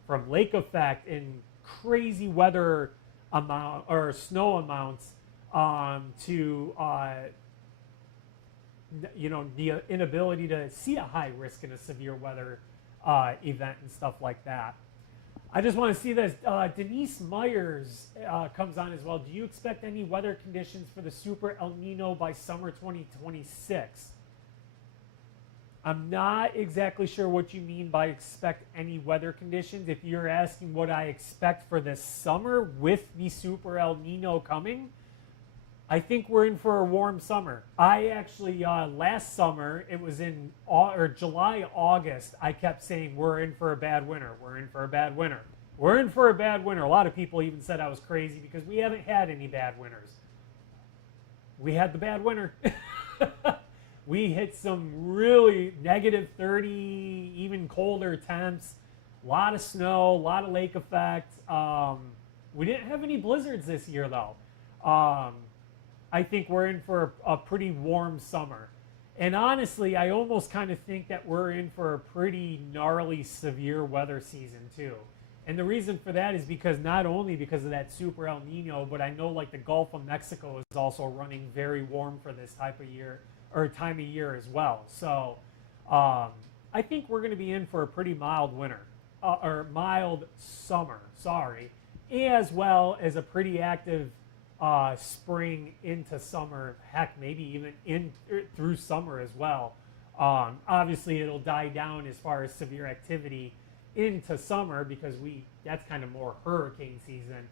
from lake effect and crazy weather amount or snow amounts to the inability to see a high risk in a severe weather event and stuff like that. I just want to see this. Denise Myers comes on as well. Do you expect any weather conditions for the Super El Nino by summer 2026? I'm not exactly sure what you mean by expect any weather conditions. If you're asking what I expect for this summer with the Super El Nino coming, I think we're in for a warm summer. I actually, last summer, it was in July, August, I kept saying we're in for a bad winter. We're in for a bad winter. We're in for a bad winter. A lot of people even said I was crazy because we haven't had any bad winters. We had the bad winter. We hit some really negative 30, even colder temps. A lot of snow, a lot of lake effect. We didn't have any blizzards this year, though. I think we're in for a pretty warm summer. And honestly, I almost kind of think that we're in for a pretty gnarly, severe weather season, too. And the reason for that is because not only because of that Super El Nino, but I know like the Gulf of Mexico is also running very warm for this type of year or time of year as well. So I think we're going to be in for a pretty mild winter or mild summer, sorry, as well as a pretty active spring into summer, heck, maybe even through summer as well. Obviously, it'll die down as far as severe activity into summer because that's kind of more hurricane season.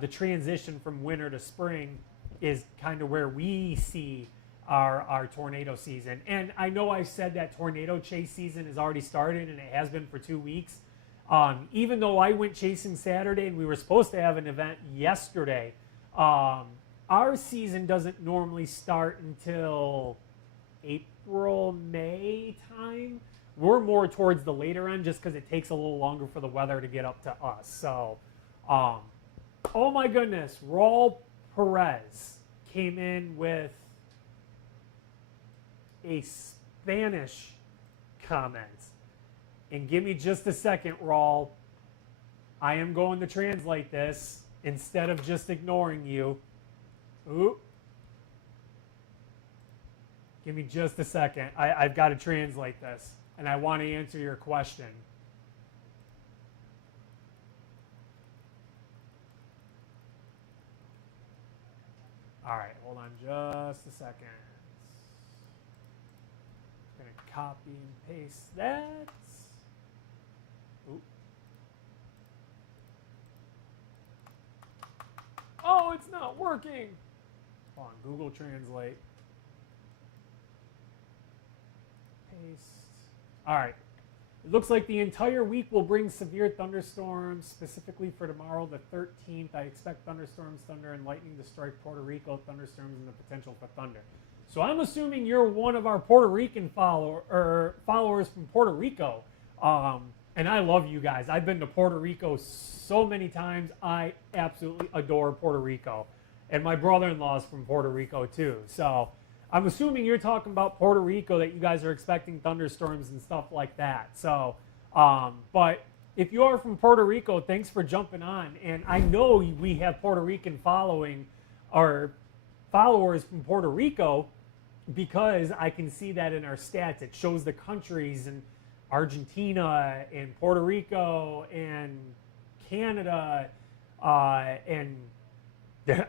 The transition from winter to spring is kind of where we see our tornado season. And I know I said that tornado chase season has already started and it has been for 2 weeks. Even though I went chasing Saturday and we were supposed to have an event yesterday, our season doesn't normally start until April, May time. We're more towards the later end just because it takes a little longer for the weather to get up to us. So, oh my goodness, Raul Perez came in with a Spanish comment. And give me just a second, Raul. I am going to translate this instead of just ignoring you. Ooh. Give me just a second. I've got to translate this, and I want to answer your question. All right, hold on just a second. I'm going to copy and paste that. not working. Hold on, Google Translate. Paste. All right. It looks like the entire week will bring severe thunderstorms, specifically for tomorrow, the 13th. I expect thunderstorms, thunder, and lightning to strike Puerto Rico, thunderstorms, and the potential for thunder. So I'm assuming you're one of our Puerto Rican followers from Puerto Rico. And I love you guys. I've been to Puerto Rico so many times. I absolutely adore Puerto Rico. And my brother-in-law is from Puerto Rico too. So I'm assuming you're talking about Puerto Rico, that you guys are expecting thunderstorms and stuff like that. So, but if you are from Puerto Rico, thanks for jumping on. And I know we have Puerto Rican followers from Puerto Rico, because I can see that in our stats. It shows the countries, and Argentina and Puerto Rico and Canada and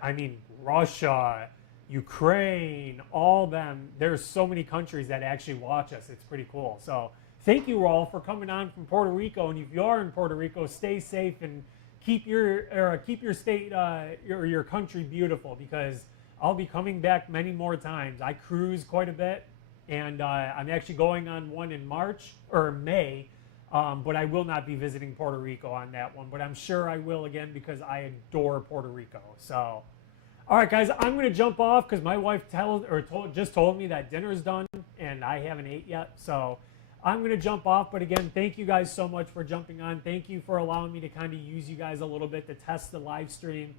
I mean Russia, Ukraine, all them. There's so many countries that actually watch us. It's pretty cool. So thank you all for coming on from Puerto Rico. And if you are in Puerto Rico, stay safe and keep your state or your country beautiful, because I'll be coming back many more times. I cruise quite a bit, and I'm actually going on one in March or May, but I will not be visiting Puerto Rico on that one. But I'm sure I will again, because I adore Puerto Rico. So, all right, guys, I'm going to jump off because my wife just told me that dinner's done, and I haven't ate yet. So I'm going to jump off. But again, thank you guys so much for jumping on. Thank you for allowing me to kind of use you guys a little bit to test the live stream.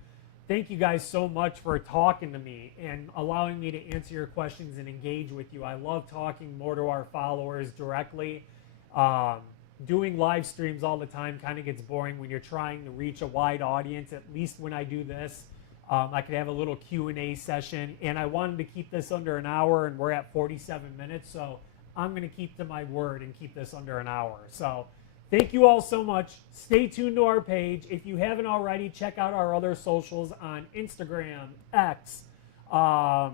Thank you guys so much for talking to me and allowing me to answer your questions and engage with you. I love talking more to our followers directly. Doing live streams all the time kind of gets boring when you're trying to reach a wide audience. At least when I do this, I could have a little Q&A session. And I wanted to keep this under an hour, and we're at 47 minutes. So I'm going to keep to my word and keep this under an hour. So thank you all so much. Stay tuned to our page. If you haven't already, check out our other socials on Instagram, X, Facebook,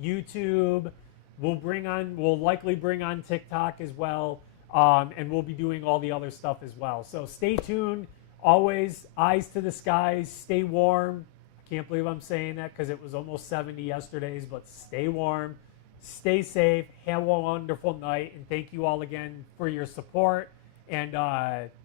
YouTube. We'll likely bring on TikTok as well, and we'll be doing all the other stuff as well. So stay tuned. Always eyes to the skies. Stay warm. I can't believe I'm saying that because it was almost 70 yesterday, but stay warm. Stay safe. Have a wonderful night. And thank you all again for your support. And